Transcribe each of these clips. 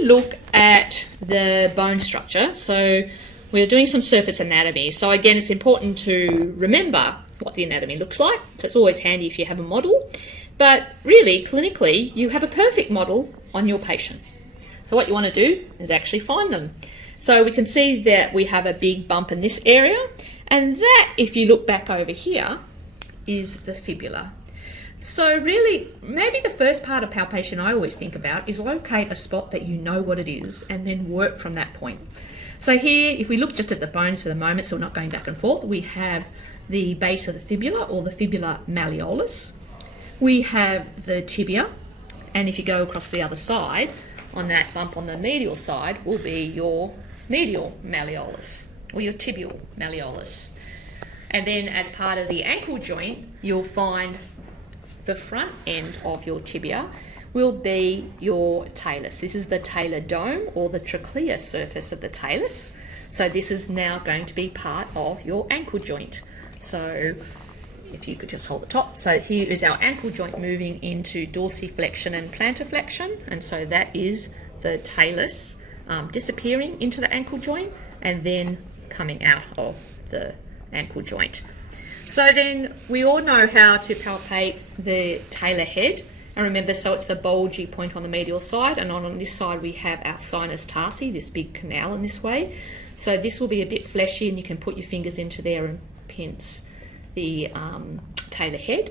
we look at the bone structure, so we're doing some surface anatomy. So again, it's important to remember what the anatomy looks like. So it's always handy if you have a model. But really, clinically, you have a perfect model on your patient. So what you want to do is actually find them. So we can see that we have a big bump in this area, and that, if you look back over here, is the fibula. So really, maybe the first part of palpation I always think about is locate a spot that you know what it is and then work from that point. So here, if we look just at the bones for the moment, so we're not going back and forth, we have the base of the fibula, or the fibula malleolus. We have the tibia, and if you go across the other side, on that bump on the medial side will be your medial malleolus, or your tibial malleolus. And then as part of the ankle joint, you'll find the front end of your tibia will be your talus. This is the talar dome, or the trochlea surface of the talus. So this is now going to be part of your ankle joint. So if you could just hold the top. So here is our ankle joint moving into dorsiflexion and plantarflexion. And so that is the talus disappearing into the ankle joint and then coming out of the ankle joint. So then we all know how to palpate the talar head. And remember, so it's the bulgy point on the medial side, and on this side we have our sinus tarsi, this big canal in this way. So this will be a bit fleshy, and you can put your fingers into there and pinch the talar head,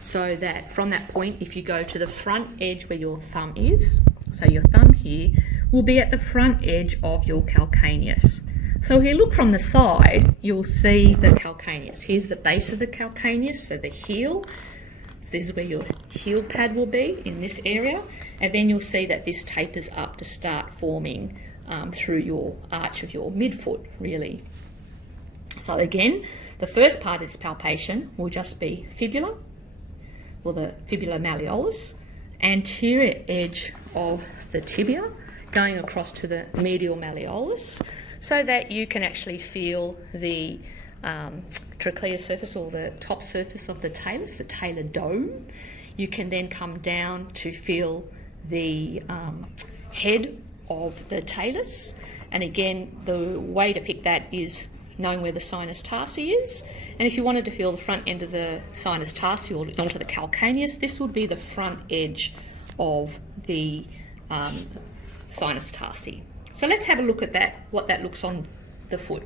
so that from that point, if you go to the front edge where your thumb is, so your thumb here will be at the front edge of your calcaneus. So if you look from the side, you'll see the calcaneus. Here's the base of the calcaneus, so the heel. This is where your heel pad will be, in this area. And then you'll see that this tapers up to start forming through your arch of your midfoot, really. So again, the first part of its palpation will just be fibula, or the fibula malleolus, anterior edge of the tibia, going across to the medial malleolus, so that you can actually feel the trochlea surface, or the top surface of the talus, the talar dome. You can then come down to feel the head of the talus, and again, the way to pick that is knowing where the sinus tarsi is. And if you wanted to feel the front end of the sinus tarsi, or onto the calcaneus, this would be the front edge of the sinus tarsi. So let's have a look at that, what that looks on the foot.